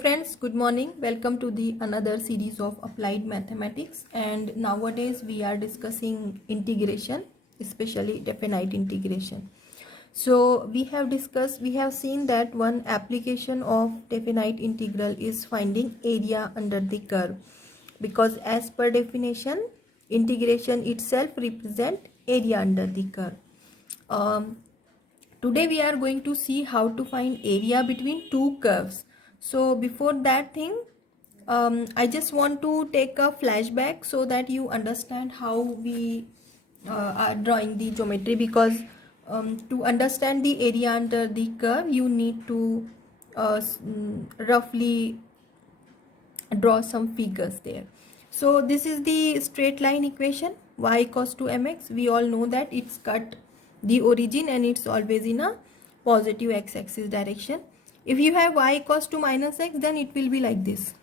Friends, good morning. Welcome to the another series of applied mathematics, and nowadays we are discussing integration, especially definite integration. So we have seen that one application of definite integral is finding area under the curve, because as per definition integration itself represent area under the curve. Today we are going to see how to find area between two curves. So before that thing, I just want to take a flashback so that you understand how we are drawing the geometry, because to understand the area under the curve you need to roughly draw some figures there. So this is the straight line equation, y equals to mx. We all know that it's cut the origin and it's always in a positive x-axis direction. If you have y equals to minus x, then it will be like this.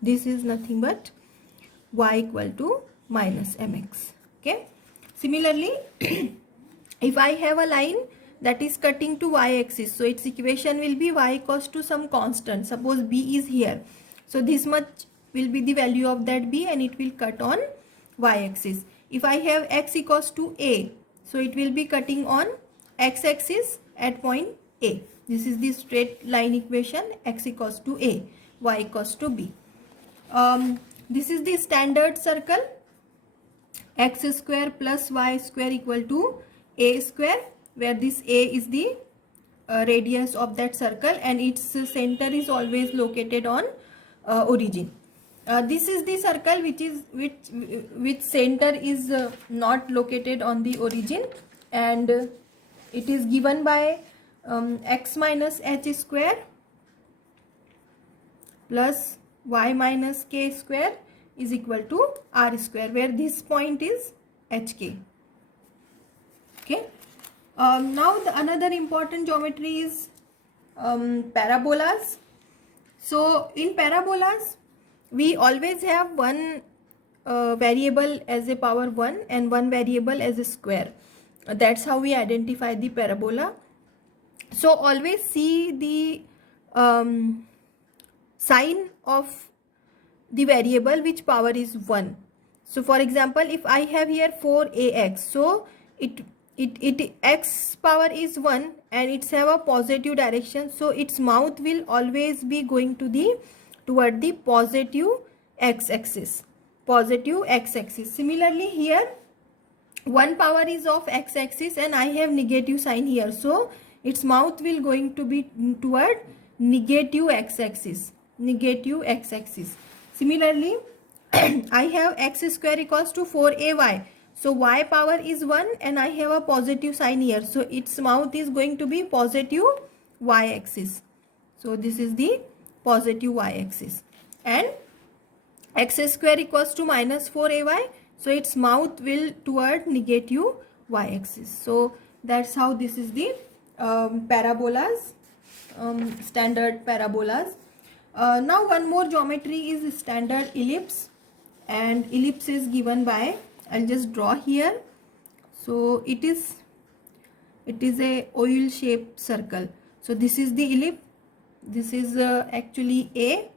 This is nothing but y equal to minus mx. Okay. Similarly, if I have a line that is cutting to y-axis, so its equation will be y equals to some constant. Suppose b is here. So this much will be the value of that b and it will cut on y-axis. If I have x equals to a, so it will be cutting on x-axis at point a. This is the straight line equation, x equals to a, y equals to b. This is the standard circle, x square plus y square equal to a square, where this a is the radius of that circle and its center is always located on origin. This is the circle which center is not located on the origin, and it is given by x minus h square plus y minus k square is equal to r square, where this point is hk. Okay. Now another important geometry is parabolas. So in parabolas we always have one variable as a power 1 and one variable as a square. That's how we identify the parabola. So always see the sign of the variable which power is 1. So for example, if I have here 4ax, so it x power is 1 and it's have a positive direction, so its mouth will always be going to the toward the positive x-axis. Similarly here 1 power is of x-axis and I have negative sign here, so its mouth will going to be toward negative x-axis. Similarly, I have x square equals to 4ay. So y power is 1 and I have a positive sign here. So its mouth is going to be positive y-axis. So this is the positive y-axis. And x square equals to minus 4ay. So its mouth will toward negative y-axis. So that's how this is the parabolas, standard parabolas. Now one more geometry is standard ellipse, and ellipse is given by, I'll just draw here. So it is a oval shaped circle. So this is the ellipse, this is actually a,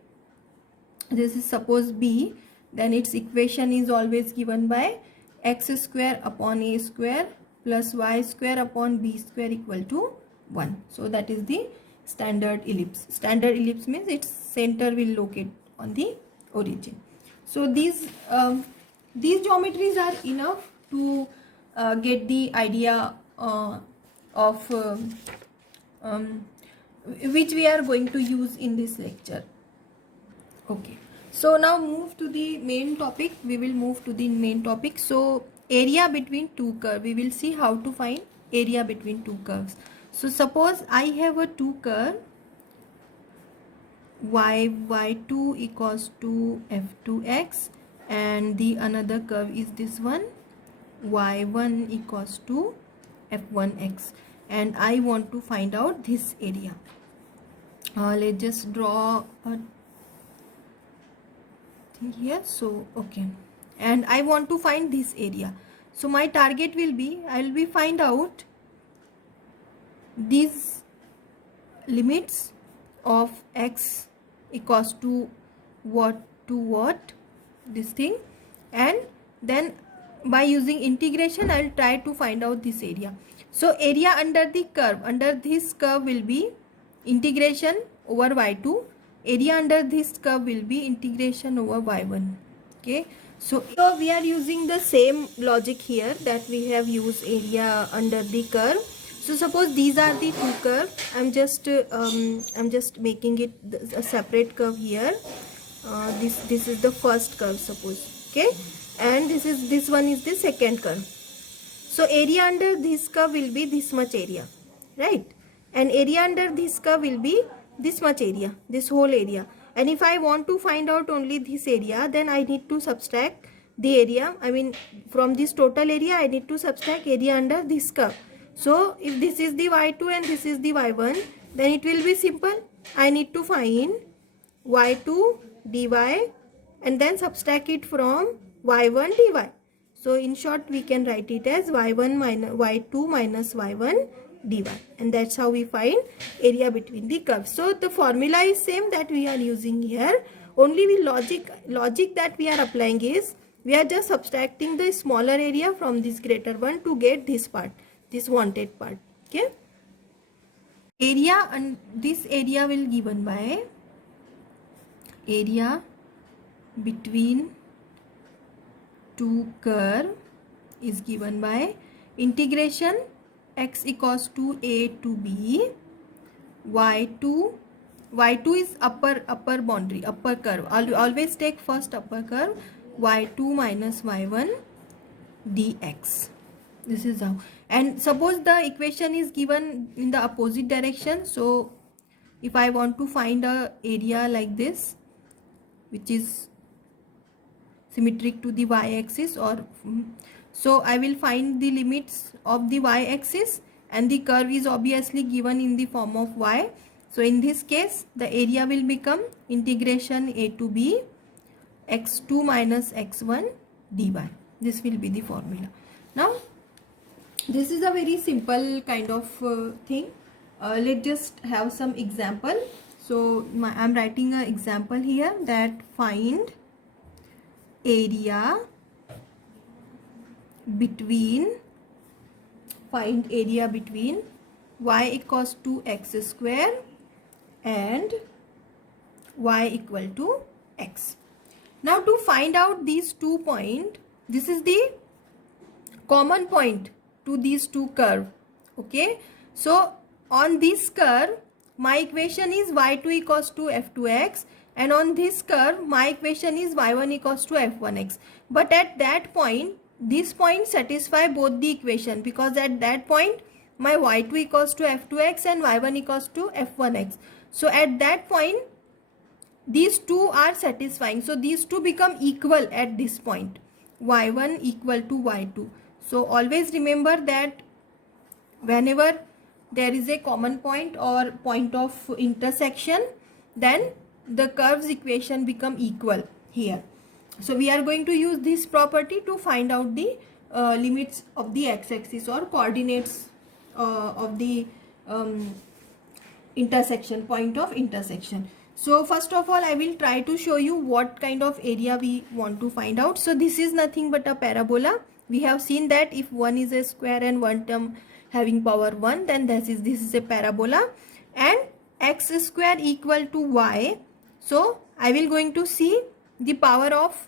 this is suppose b, then its equation is always given by x square upon a square plus y square upon b square equal to 1. So that is the standard ellipse. Standard ellipse means its center will locate on the origin. So these geometries are enough to get the idea of which we are going to use in this lecture. Okay, so now move to the main topic. We will move to the main topic. So area between two curves, we will see how to find area between two curves. So suppose I have a two curve, y2 equals to f2x, and the another curve is this one, y1 equals to f1x, and I want to find out this area. Let's just draw a thing here. So okay, and I want to find this area. So my target will be, I will be find out these limits of x equals to what this thing, and then by using integration I'll try to find out this area. So area under the curve, under this curve will be integration over y2, area under this curve will be integration over y1. Okay, so we are using the same logic here that we have used area under the curve. So suppose these are the two curves. I'm just making it a separate curve here. This is the first curve, suppose. Okay, and this one is the second curve. So area under this curve will be this much area, right? And area under this curve will be this much area, this whole area. And if I want to find out only this area, then I need to subtract the area. I mean, from this total area, I need to subtract area under this curve. So if this is the y2 and this is the y1, then it will be simple. I need to find y2 dy and then subtract it from y1 dy. So in short, we can write it as y1 minus y2 minus y1 dy, and that's how we find area between the curves. So the formula is same that we are using here. Only the logic that we are applying is we are just subtracting the smaller area from this greater one to get this part, this wanted part. Okay. Area, and this area will given by area between two curve is given by integration x equals to a to b, y2 is upper boundary, upper curve. Always take first upper curve, y2 minus y1 dx. This is how. And suppose the equation is given in the opposite direction. So if I want to find a area like this, which is symmetric to the y-axis, or so I will find the limits of the y-axis, and the curve is obviously given in the form of y. So in this case, the area will become integration a to b x2 minus x1 dy. This will be the formula. Now this is a very simple kind of thing. Let's just have some example. So I'm writing an example here, that find area between y equals to x square and y equal to x. Now to find out these 2 points, this is the common point to these two curves. Okay, so on this curve my equation is y2 equals to f2x, and on this curve my equation is y1 equals to f1x. But at that point, this point satisfy both the equation, because at that point my y2 equals to f2x and y1 equals to f1x. So at that point these two are satisfying. So these two become equal at this point, y1 equal to y2. So always remember that whenever there is a common point or point of intersection, then the curve's equation become equal here. So we are going to use this property to find out the limits of the x-axis or coordinates of the intersection, point of intersection. So first of all, I will try to show you what kind of area we want to find out. So this is nothing but a parabola. We have seen that if one is a square and one term having power 1, then this is a parabola, and x square equal to y. So I will going to see the power of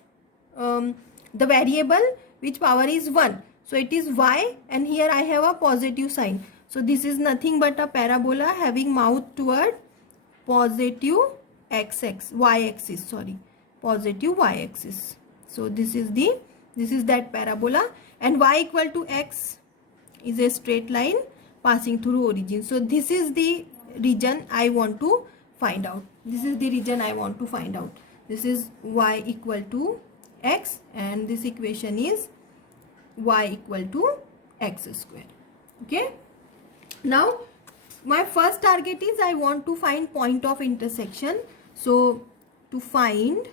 the variable which power is 1. So it is y, and here I have a positive sign. So this is nothing but a parabola having mouth toward positive y-axis, sorry, positive y-axis. So this is that parabola, and y equal to x is a straight line passing through origin. So this is the region I want to find out. This is the region I want to find out. This is y equal to x, and this equation is y equal to x square. Okay. Now my first target is I want to find point of intersection. So to find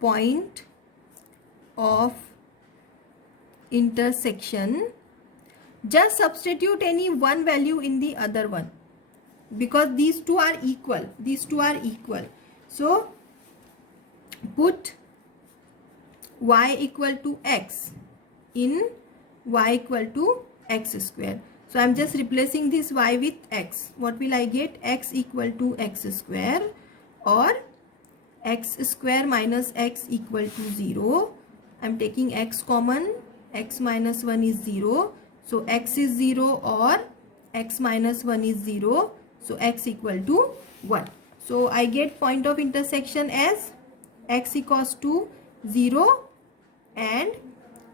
point of intersection, just substitute any one value in the other one. because these two are equal. So put y equal to x in y equal to x square. So I'm just replacing this y with x. What will I get? X equal to x square, or x square minus x equal to 0. I'm taking x common. X minus 1 is 0. So x is 0, or x minus 1 is 0. So x equal to 1. So I get point of intersection as x equals to 0 and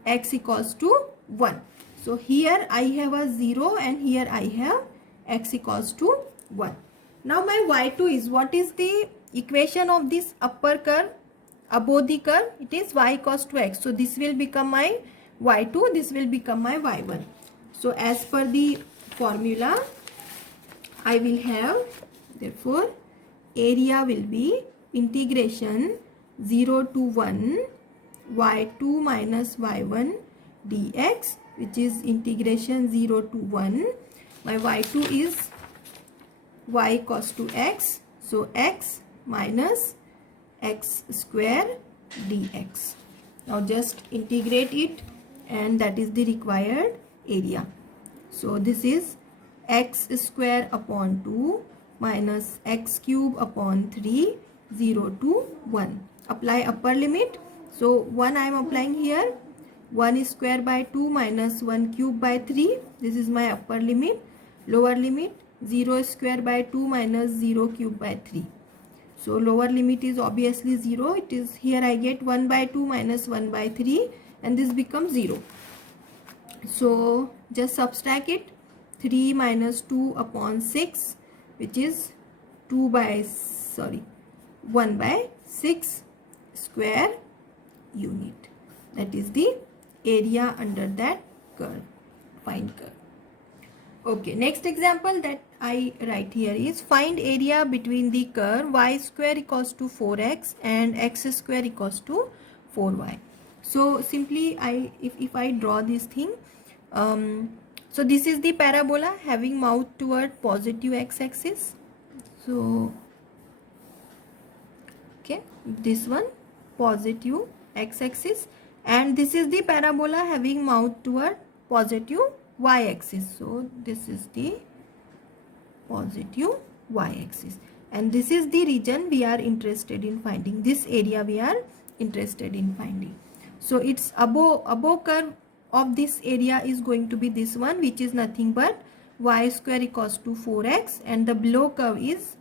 x equals to 1. So here I have a 0 and here I have x equals to 1. Now my y2 is, what is the equation of this upper curve above the curve? It is y equals to x. So this will become my y2, this will become my y1. So as per the formula, I will have, therefore area will be integration 0 to 1 y2 minus y1 dx, which is integration 0 to 1. My y2 is y equals to x. So x minus x square dx. Now just integrate it, and that is the required area. So this is x square upon 2 minus x cube upon 3, 0 to 1. Apply upper limit. So 1 I am applying here. 1 square by 2 minus 1 cube by 3. This is my upper limit. Lower limit, 0 square by 2 minus 0 cube by 3. So lower limit is obviously 0. It is here I get 1 by 2 minus 1 by 3, and this becomes 0. So just subtract it. 3 minus 2 upon 6, which is 1 by 6 square unit. That is the area under that curve. Find curve. Okay, next example that I write here is, find area between the curve y square equals to 4x and x square equals to 4y. So simply if I draw this thing, so this is the parabola having mouth toward positive x-axis. So okay, this one positive x-axis, and this is the parabola having mouth toward positive y-axis. So this is the positive y-axis, and this is the region we are interested in finding. This area we are interested in finding. So its above curve of this area is going to be this one, which is nothing but y square equals to 4x, and the below curve is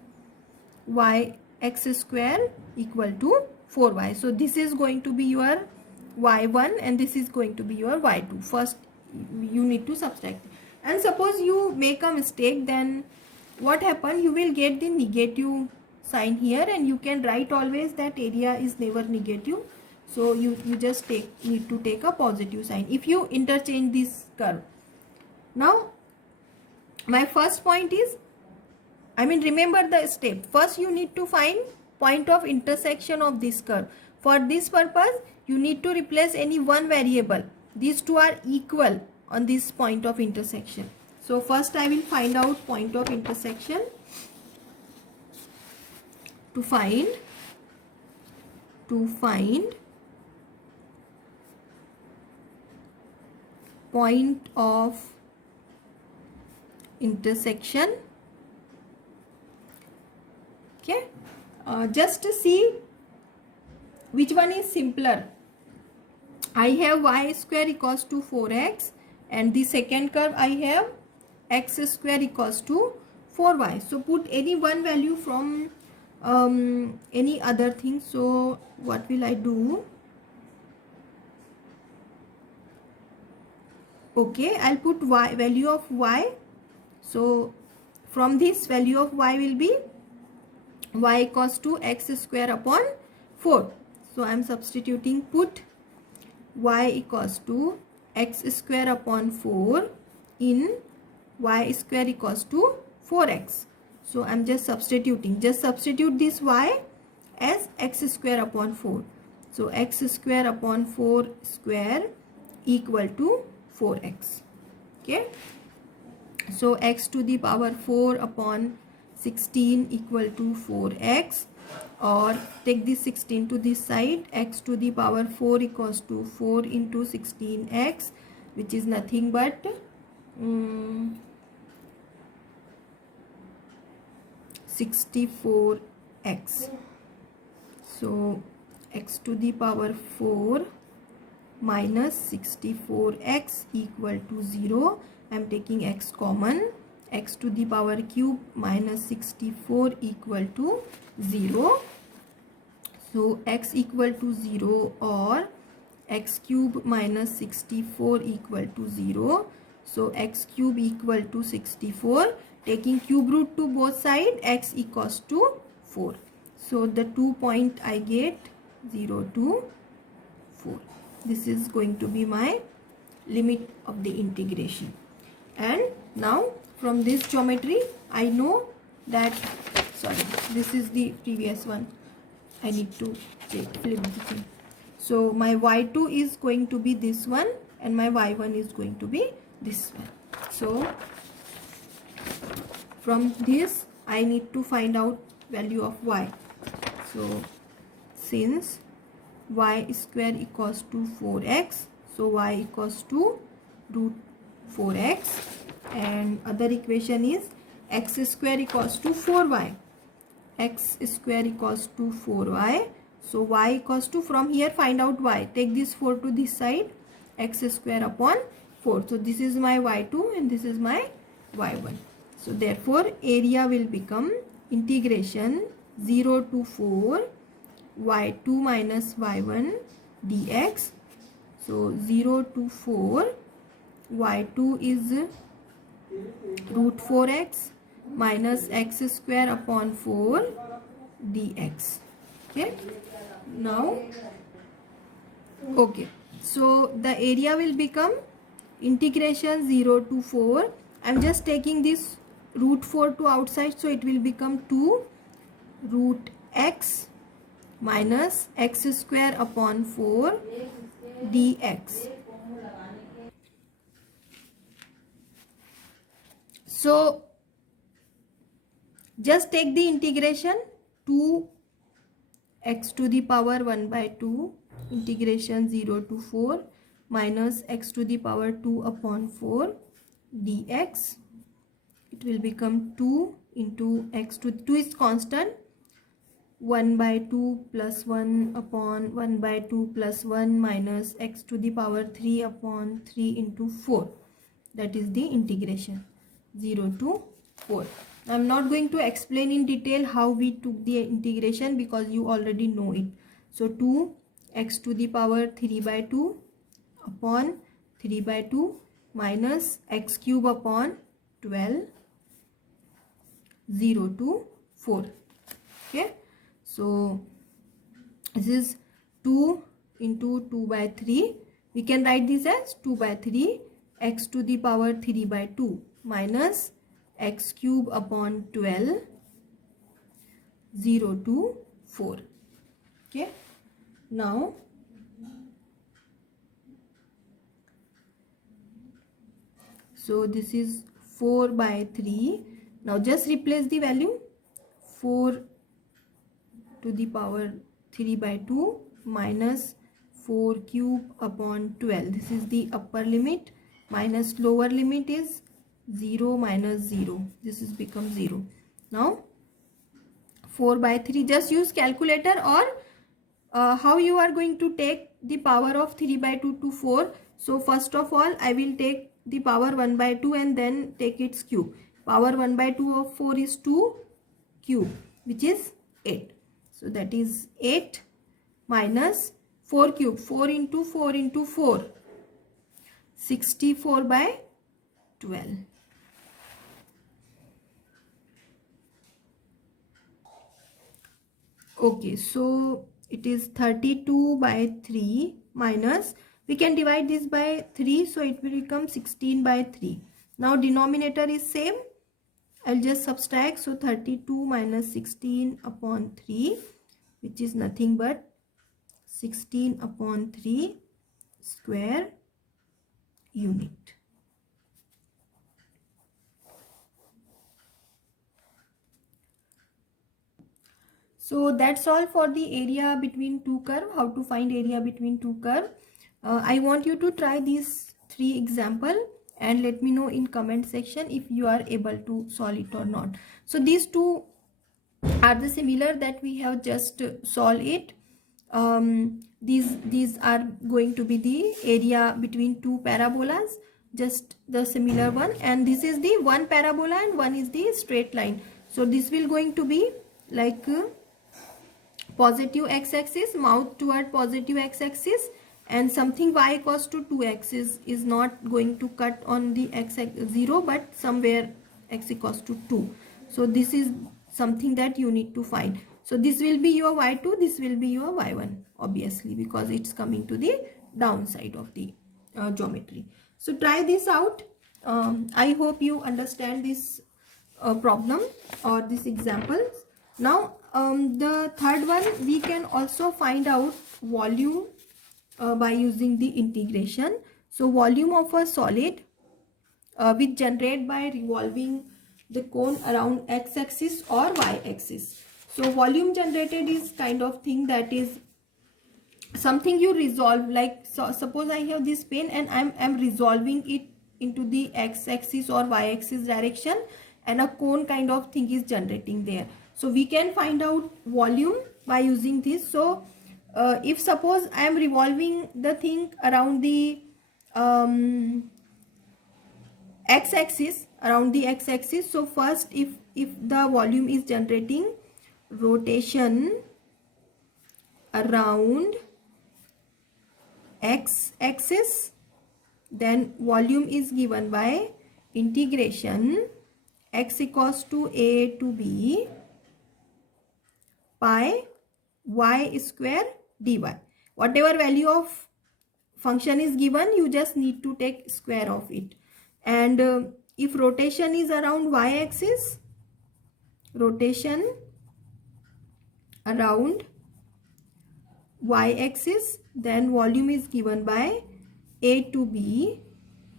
x square equal to 4y. So this is going to be your y1 and this is going to be your y2. First you need to subtract, and suppose you make a mistake, then what happen? You will get the negative sign here, and you can write always that area is never negative. So you just need to take a positive sign if you interchange this curve. Now my first point is, remember the step. First you need to find point of intersection of this curve. For this purpose you need to replace any one variable. These two are equal on this point of intersection. So first I will find out point of intersection. To find point of intersection. Okay, just to see which one is simpler. I have y square equals to 4x, and the second curve I have x square equals to 4y. So put any one value from any other thing. So what will I do? Okay, I'll put y, value of y. So from this, value of y will be y equals to x square upon 4. So I am substituting, put y equals to x square upon 4 in y square equals to 4x. So I am just substituting. Just substitute this y as x square upon 4. So x square upon 4 square equal to 4x. Okay. So x to the power 4 upon 16 equal to 4x, or take this 16 to this side, x to the power 4 equals to 4 into 16x, which is nothing but 64x. So x to the power 4 minus 64x equal to 0. I am taking x common. X to the power cube minus 64 equal to 0. So x equal to 0, or x cube minus 64 equal to 0. So x cube equal to 64. Taking cube root to both sides, x equals to 4. So the 2 point I get 0 to 4. This is going to be my limit of the integration. And now from this geometry I know that, sorry, this is the previous one. I need to flip the thing. So my y2 is going to be this one, and my y1 is going to be this one. So from this I need to find out value of y. So since y square equals to 4x, so y equals to root 4x, and other equation is x square equals to 4y. X square equals to 4y. So y equals to, from here find out y. Take this 4 to this side, x square upon 4. So this is my y2 and this is my y1. So therefore area will become integration 0 to 4 y2 minus y1 dx. So 0 to 4 y2 is root 4x minus x square upon 4 dx. Okay, now okay, so the area will become integration 0 to 4. I'm just taking this root 4 to outside, so it will become 2 root x minus x square upon 4 dx. So just take the integration 2 x to the power 1 by 2 integration 0 to 4 minus x to the power 2 upon 4 dx. It will become 2 into x to 2 is constant, 1 by 2 plus 1 upon 1 by 2 plus 1 minus x to the power 3 upon 3 into 4. That is the integration 0 to 4. I am not going to explain in detail how we took the integration because you already know it. So 2 x to the power 3 by 2 upon 3 by 2 minus x cube upon 12, 0 to 4. Okay, so this is 2 into 2 by 3. We can write this as 2 by 3 x to the power 3 by 2 minus x cube upon 12, 0 to 4. Okay, now so this is 4 by 3. Now just replace the value. 4 to the power 3 by 2 minus 4 cube upon 12. This is the upper limit, minus lower limit is 0 minus 0. This is become 0. Now 4 by 3, just use calculator, or how you are going to take the power of 3 by 2 to 4. So first of all I will take the power 1 by 2 and then take its cube. Power 1 by 2 of 4 is 2 cube, which is 8. So that is 8 minus 4 cube, 4 into 4 into 4, 64 by 12. Okay, so it is 32 by 3 minus, we can divide this by 3, so it will become 16 by 3. Now denominator is same, I'll just subtract. So 32 minus 16 upon 3, which is nothing but 16 upon 3 square unit. So that's all for the area between two curve, how to find area between two curve. I want you to try these 3 example and let me know in comment section if you are able to solve it or not. So these two are the similar that we have just solved it. These are going to be the area between two parabolas, just the similar one, and this is the one parabola and one is the straight line. So this will going to be like positive x-axis, mouth toward positive x-axis, and something y equals to 2x is not going to cut on the x 0 but somewhere x equals to 2. So this is something that you need to find. So this will be your y2, this will be your y1, obviously, because it's coming to the downside of the geometry. So try this out. I hope you understand this problem or this example. Now the third one, we can also find out volume by using the integration. So volume of a solid which generate by revolving the cone around x-axis or y-axis. So volume generated is kind of thing that is something you resolve, like so suppose I have this pen and I'm resolving it into the x-axis or y-axis direction, and a cone kind of thing is generating there. So we can find out volume by using this. So if suppose I am revolving the thing around the x-axis, so first if the volume is generating rotation around x-axis, then volume is given by integration x equals to a to b pi y square dy. Whatever value of function is given, you just need to take square of it. And if rotation is around y-axis, rotation around y-axis, then volume is given by a to b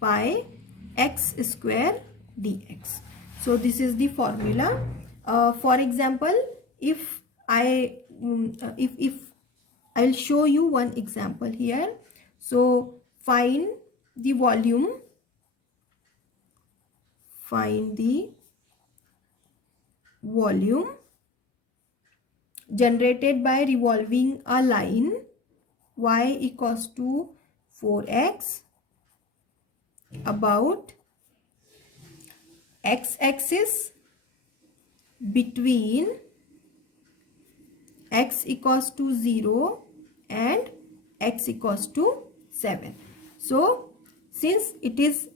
pi x square dx. So this is the formula. For example, if I'll show you one example here. So find the volume generated by revolving a line y equals to 4x about x-axis between x equals to 0 and x equals to 7. So since it is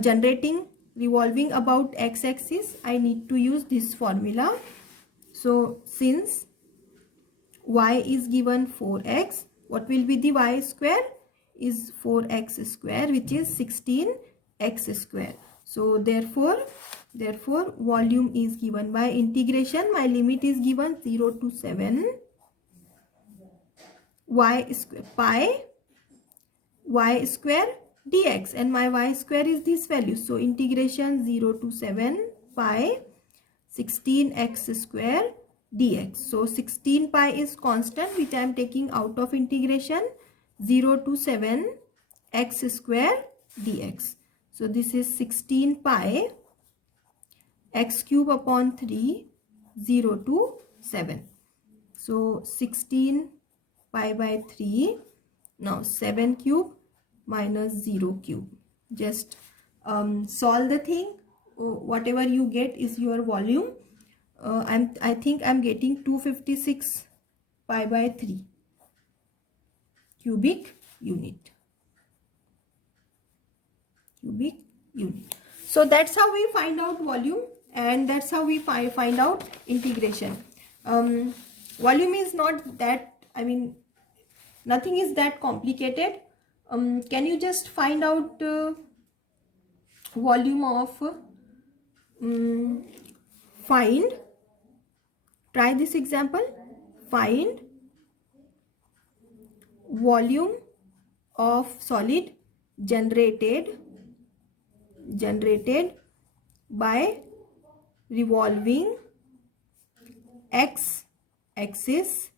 generating revolving about x-axis, I need to use this formula. So since y is given 4x, what will be the y square? Is 4x square, which is 16x square. So therefore volume is given by integration. My limit is given 0 to 7 y square pi y square dx, and my y square is this value. So integration 0 to 7 pi 16x square dx. So 16 pi is constant, which I am taking out of integration. 0 to 7 x square dx. So this is 16 pi x cube upon 3, 0 to 7. So 16 pi by 3. Now 7 cube minus 0 cube. Just solve the thing. Whatever you get is your volume. I think I'm getting 256 pi by 3 cubic unit. So that's how we find out volume, and that's how we find out integration. Volume is not that, I mean, nothing is that complicated. Can you just find out volume of try this example. Find volume of solid generated by revolving x axis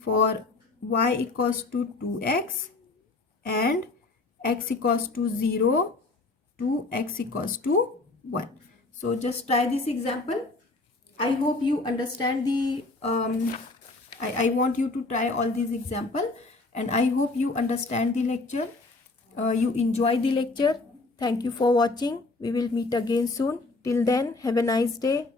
for y equals to 2x and x equals to 0 to x equals to 1. So just try this example. I hope you understand the I want you to try all these example, and I hope you understand the lecture. You enjoy the lecture. Thank you for watching. We will meet again soon. Till then, have a nice day.